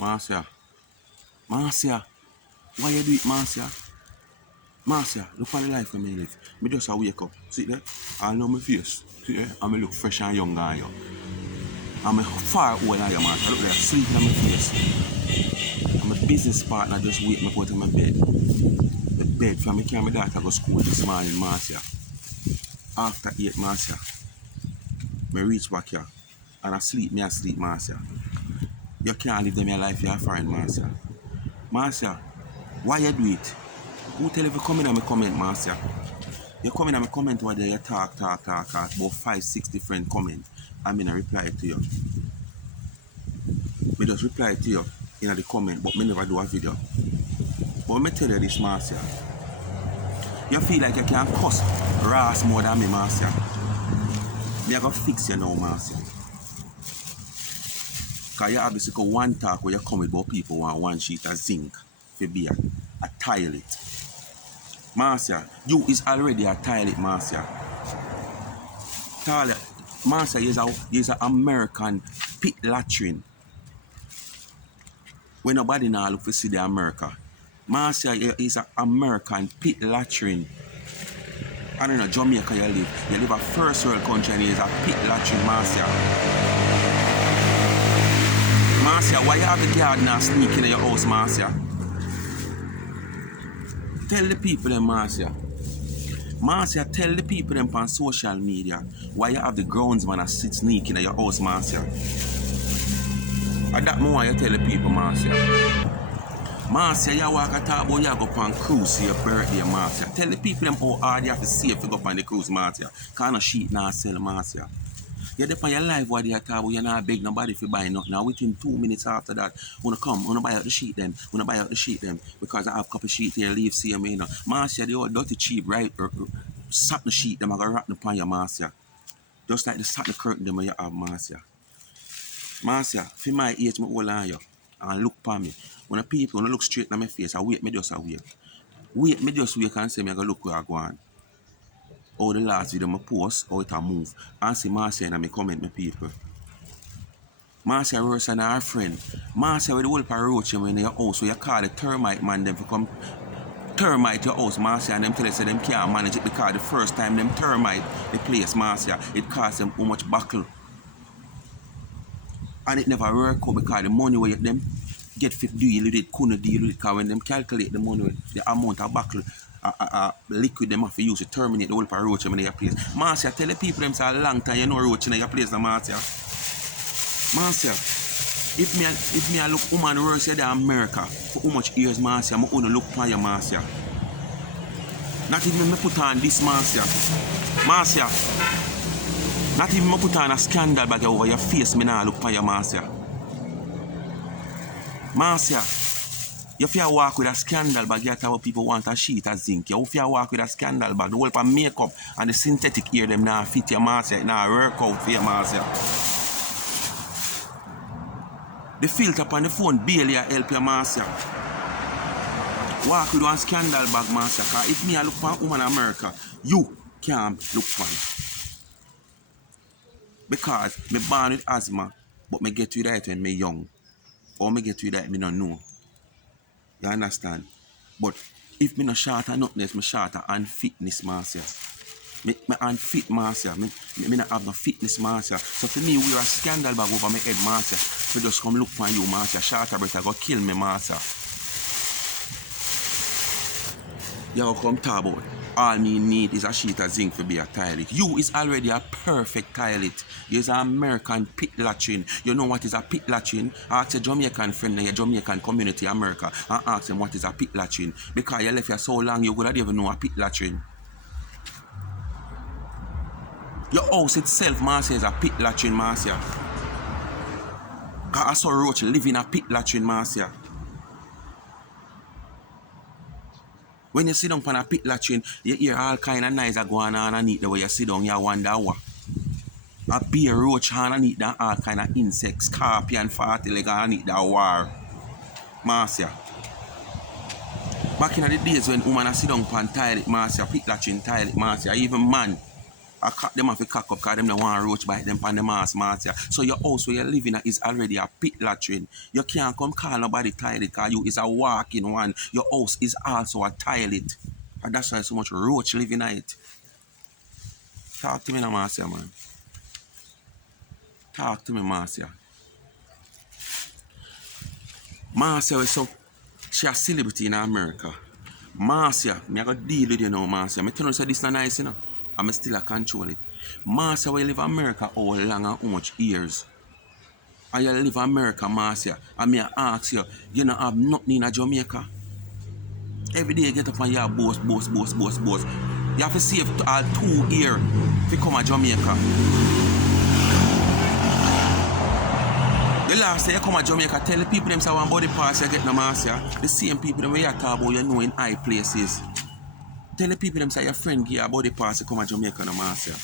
Marcia. Marcia. Why you do it, Marcia? Marcia, look at the life of me live. Me just a wake up. See there? I know my face. See there? And me look fresh and young than you. I'm a far older than you, Marcia. Look there, sleeping on my face. I'm a business partner just wake me out of my bed. The bed for me carry my daughter go school this morning, Marcia. After 8, Marcia. Me reach back here. And I sleep, Marcia. You can't live them your life, you're a foreign, Marcia. Marcia, why you do it? Who tell you if you come in and me comment, Marcia? You come in and me comment over there, you talk, about 5-6 different comments. I'm gonna reply to you. Me just reply to you in the comment, but me never do a video. But me tell you this, Marcia. You feel like you can cuss Ross more than me, Marcia. Me I go fix you now, Marcia. Because you obviously go one talk where you come with about people want one sheet of zinc for be a toilet. Marcia, you is already a toilet, Marcia. Toilet. Marcia is an American pit latrine. When nobody now look for see the America. Marcia is an American pit latrine. And in Jamaica you live. You live a first world country and it is a pit latrine, Marcia. Marcia, why you have the gardener sneaking in your house, Marcia? Tell the people them, Marcia. Marcia, tell the people them on social media why you have the groundsman sit sneaking in your house, Marcia. And that more you tell the people, Marcia. Marcia, you walk a talk about you go on cruise for your birthday, Marcia. Tell the people them how hard you have to save to go on the cruise, Marcia. Because no sheet now sell, Marcia. You depend on your life what they are talking about, you're not beg nobody for buy nothing. Now within 2 minutes after that, wanna come, wanna buy out the sheet them, because I have a couple sheet here, leave see me, you know. Marcia, they all dirty cheap, right? Sat the sheet them, I got wrap upon your Marcia. Just like the satin curtain them you have, Marcia. Marcia, for my age, me hold on you and look upon me. When the people wanna look straight in my face, I wait me just a wait. Wait me just wait and say me I go look where I go on. Or the last video I post, how it a move. And see Marcia and I comment my people. Marcia worse than our friend. Marcia with the whole roach in your house, so you call the termite man them to come termite your house, Marcia, and them tell you say them can't manage it because the first time them termite the place, Marcia, it cost them how much buckle. And it never work out because the money where them get fit deal with it, couldn't deal with it, because when them calculate the money, the amount of buckle, liquid them have to use to terminate the whole roach in your place. Marcia, tell the people them say a long time you know roach in your place, Marcia. Marcia, if me I look woman worse than America, for how much years, Marcia, I only look for you, Marcia. Not even me put on this, Marcia. Marcia, not even me put on a scandal bag over your face, me now look for you, Marcia. Marcia, you feel walk with a scandal bag, you tell people want a sheet of zinc. You feel walk with a scandal bag, the whole of makeup and the synthetic hair them now fit your, Marcia. It now work out for you, Marcia. The filter upon the phone barely help you, Marcia. Walk with one scandal bag, Marcia. Because if me I look for a woman in America, you can't look for me. Because me born with asthma, but me get to that when me young. Or me get to that me don't know. You understand? But if me no short of nothingness, me short of unfitness, Marcia. Me unfit, Marcia. Me not have no fitness, Marcia. So for me, wear a scandal bag over my head, Marcia. We just come look for you, Marcia. Short of breath, go kill me, Marcia. You go come talk about all me need is a sheet of zinc to be a toilet. You is already a perfect toilet. You're an American pit latrine. You know what is a pit latrine? Ask your Jamaican friend in your Jamaican community, America, and ask them what is a pit latrine. Because you left here so long, you would not even know a pit latrine. Your house itself, Marcia, is a pit latrine, Marcia. Because I saw roach live in a pit latrine, Marcia. When you sit down on a pit latrine, you hear all kind of noise going on underneath the way you sit down, you wonder what. A bear roach underneath that all kind of insects, scorpion, farty leg underneath that war. Marcia. Back in the days when women sit down on toilet, Marcia, pit latrine toilet, Marcia, even man. I cut them off a cock up because them don't want roach bite them on the mass, Marcia. So your house where you're living at is already a pit latrine. You can't come call nobody toilet because you is a walk-in one. Your house is also a toilet. And that's why so much roach living at it. Talk to me now, Marcia, man. Talk to me, Marcia. Marcia is so, she a celebrity in America. Marcia, me I got deal with you now, Marcia. Me tell you say this not nice, you know. I'm still a control it. Marcia, where you live in America how long and how much years? And you live in America, Marcia. And me I ask you, you don't have nothing in Jamaica? Every day you get up and you have boast. You have to save all 2 years to come to Jamaica. The last day you come to Jamaica, tell the people them say one body pass you get no Marcia. The same people them where you talk about you know in high places. Tell the people them say your friend give you a body pass to come to Jamaica no Marcia.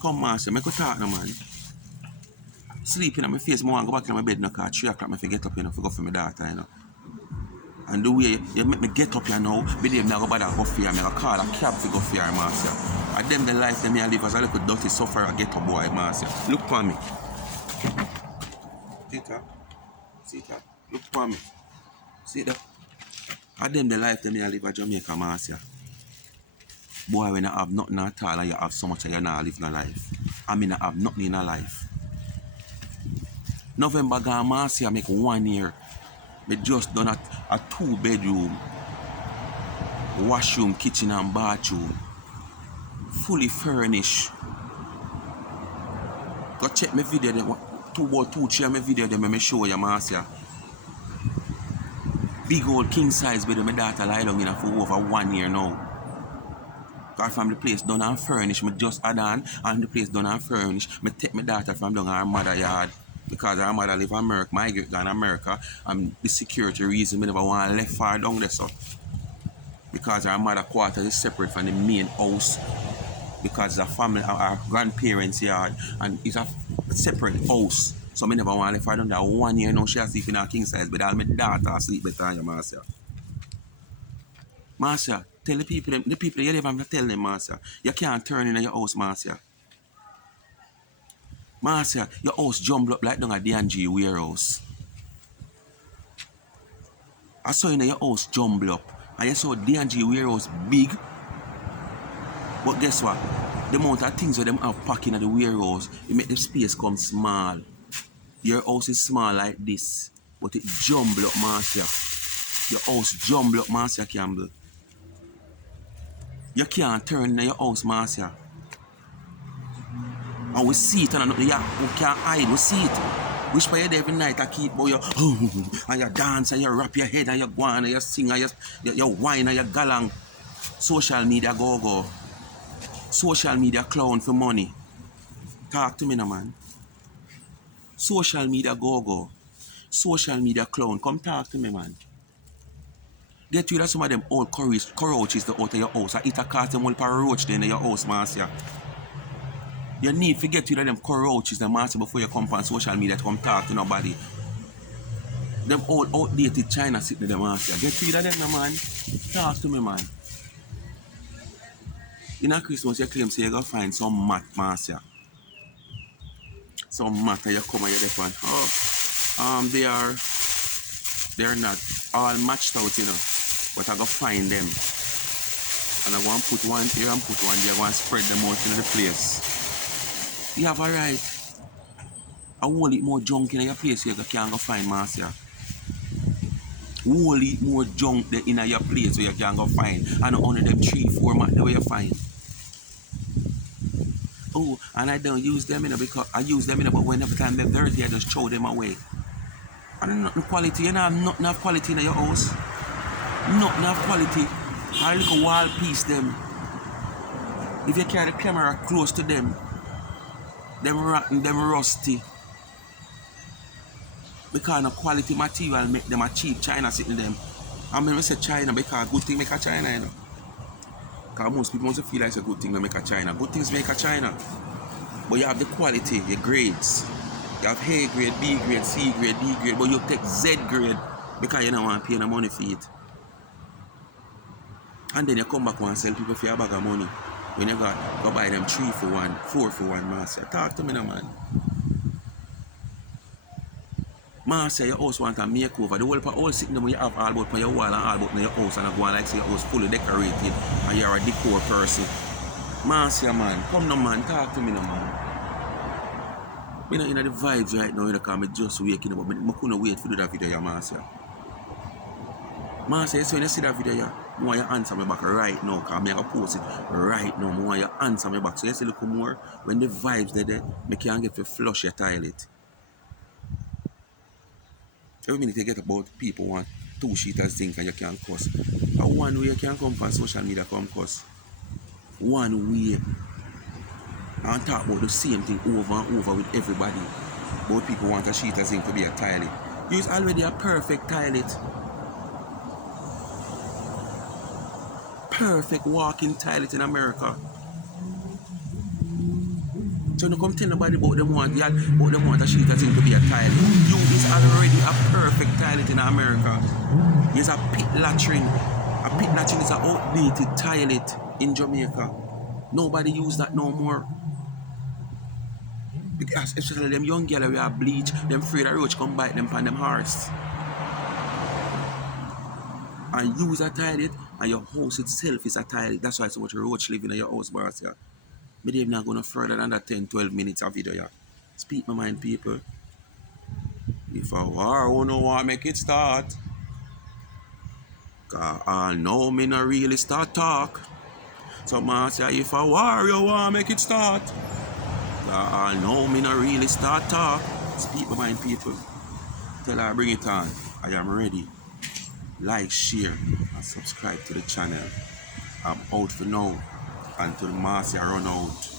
Come Marcia, make you talk no man. Sleeping on my face, I want to go back in my bed no cause 3 o'clock I forget up, you know, for go for my daughter, you know. And the way you make me get up here now, believe me, I go bother go for you, I go call a cab to go for you, Marcia. And them the life them I live as a little dirty sufferer get up boy, Marcia. Look for me. See that? Look for me. See that? And them the life them I live at Jamaica, Marcia. Boy, when I have nothing at all and you have so much and you not live no life. I mean I have nothing in a life. November gone, Marcia make 1 year. Me just done a 2-bedroom, washroom, kitchen and bathroom. Fully furnished. Go check my video there. 2-3 my video there, me show you, Marcia. Big old king size bed my daughter lie down in for over 1 year now. Because from the place done and furnished, me just add on, and the place done and furnished, me take my daughter from down her mother yard. Because her mother live in America, my girl gone in America, and the security reason me never want to left far down there so. Because her mother quarter is separate from the main house. Because the family, our grandparents' yard, and it's a separate house. So me never want to left far down there. 1 year now she has sleep in her king size, but all my daughter sleep better than you, Marcia. Marcia, tell the people you live and tell them, Marcia, you can't turn in your house, Marcia. Marcia, your house jumble up like down a D&G warehouse. I saw in your house jumble up. And you saw D&G warehouse big. But guess what? The amount of things that them have packing at the warehouse, it make the space come small. Your house is small like this. But it jumble up, Marcia. Your house jumble up, Marcia Campbell. You can't turn in your house, Marcia. And we see it and we can't hide, we see it. Wish for you every night I keep boy you and you dance and you rap your head and you go on and you sing and you whine and you galang. Social media go. Social media clown for money. Talk to me now, man. Social media go. Social media clown. Come talk to me, man. Get rid of some of them old cockroaches out of your house. I eat a cat them all per roach in your house, Marcia. You need to get rid of them cockroaches, them Marcia, before you come on social media to come talk to nobody. Them old outdated China sitting in them, Marcia. Get rid of them, man. Talk to me, man. In a Christmas, you claim say you're going to find some mat, Marcia. Some mat and you come and you're there and, they're not all matched out, you know. But I go find them. And I go and put one here and put one there. I go and spread them out in the place. You have a right. I won't eat more junk in your place here you can't go find, Marcia. Won't eat more junk in your place where you can't go find. And only them 3-4 mat where you find. Oh, and I don't use them, you know, because I use them, you know, but whenever time they're dirty, I just throw them away. And nothing quality, you know, nothing of quality in your house. Nothing of quality. I look a wall piece them. If you carry the camera close to them rotten, them rusty. Because no quality material make them a cheap China sitting them. I mean, we say China because good thing make a China, you know. Because most people must feel like it's a good thing to make a China. Good things make a China. But you have the quality, your grades. You have A grade, B grade, C grade, D grade, but you take Z grade because you don't want to pay no money for it. And then you come back and sell people for a bag of money. When you go buy them 3 for 1, 4 for 1, Marci. Talk to me now, man. Marci, your house want a makeover. The whole sitting when you have all about your wall and all about your house and I go on like say your house fully decorated and you're a decor person. Marci, man, come now, man. Talk to me now, man. I'm not in the vibes right now, because I'm just waking up, but I couldn't wait to do that video, Marci. Marci, so when you see that video, I want you to answer me back right now, because I'm going to post it right now. I want you to answer me back. So you see a little more, when the vibes are there, I can get to flush your toilet. Every minute you get about people want 2 sheeters things and you can't cuss. And one way you can come from social media come cuss. One way. And talk about the same thing over and over with everybody. But people want a sheeters thing to be a toilet. Use already a perfect toilet. Perfect walking toilet in America. So don't come tell nobody about them want a sheeters thing to be a toilet. You is already a perfect toilet in America. There's a pit latrine. A pit latrine is an outdated toilet in Jamaica. Nobody use that no more. Because especially them young girls who are bleach, them afraid a roach come bite them on them horse. And use a toilet, and your house itself is a toilet. That's why so much roach living in your house, boss. Yeah. But they're not going to further than that 10-12 minutes of video. Yeah. Speak my mind, people. If a war, who no want make it start. Cause I know me not really start talk. So man say if a war you want make it start. I know me not really start talk. Speak my mind, people. Tell her bring it on. I am ready. Like, share, and subscribe to the channel. I'm out for now until Marci run out.